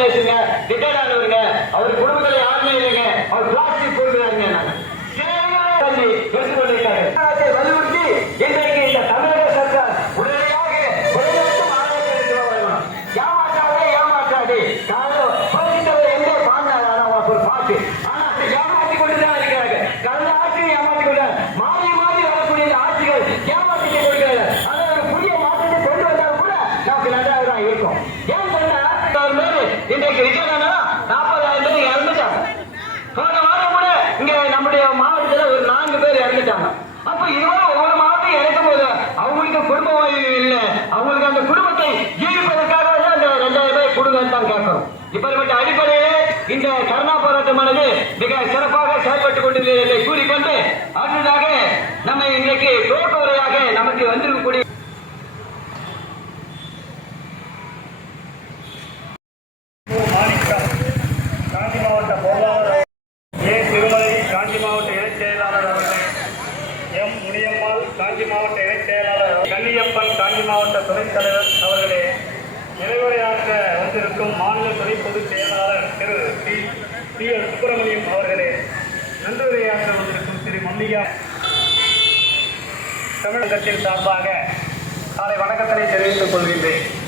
Army வச்சிருங்க retired அவர் குடும்பத்தில் யாருமே இல்லைங்க. அவர் பிளாஸ்டிக் கொடுக்குறாங்க வலியுறுத்தி இன்றைக்கு இந்த தமிழக சர்க்கார் உடனடியாக ஏமாற்றாதே ஏமாற்றாதே. காரணம் பதினெட்டவர் எங்கே பாண்டாரா ஒரு பாட்டு. ஆனா ஏமாற்றி கொண்டு தான் கடந்த ஆட்சியை ஏமாற்றி கொண்டு மாறி வரக்கூடிய ஆட்சிகள் ஏமாற்றிட்டு கொடுக்கிறாங்க அதாவது புதிய மாற்றத்தை கொண்டு வந்தால் கூட நமக்கு தான் இருக்கும். இன்றைக்கு ரிட்டர்னா நாற்பதாயிரம் பேர் இறந்துட்டாங்க. போன வாரம் கூட இங்க நம்முடைய மாவட்டத்துல ஒரு நான்கு பேர் இறந்துட்டாங்க. அப்ப இதுவரை ஒவ்வொரு மாவட்டம் இறக்கும் போது அவங்களுக்கு குடும்ப ஓய்வு இல்லை. அவங்களுக்கு அந்த குடும்பத்தை ஜீவிப்பதற்காக தான் அந்த ரெண்டாயிரம் ரூபாய் கொடுங்கன்னு தான் கேட்கிறோம். இப்படிப்பட்ட அடிப்படையிலே இந்த கருணா போராட்டமானது மிக சிறப்பாக செயல்பட்டுக் கொண்டிருந்ததை கூறிக்கொண்டு அடுத்ததாக நம்ம இன்றைக்கு துவக்க உரையாக நமக்கு வந்திருக்கக்கூடிய மாணிக்கம் காஞ்சி மாவட்ட பொருளாதார ஏ திருமலை காஞ்சி மாவட்ட இணைச் செயலாளர் அவர்களே முனியம்மாள் காஞ்சி மாவட்ட இணைச் செயலாளர் கன்னியப்பன் காஞ்சி மாவட்ட துணைத் தலைவர் அவர்களே நிறைவுரையாற்ற வந்திருக்கும் மாநில துணை பொதுச் செயலாளர் Thiru T T L. Subramaniam அவர்களே நன்றியுரையாற்ற வந்திருக்கும் திரு மல்லிகா. தமிழகத்தின் சார்பாக காலை வணக்கத்தினை தெரிவித்துக் கொள்கின்றேன்.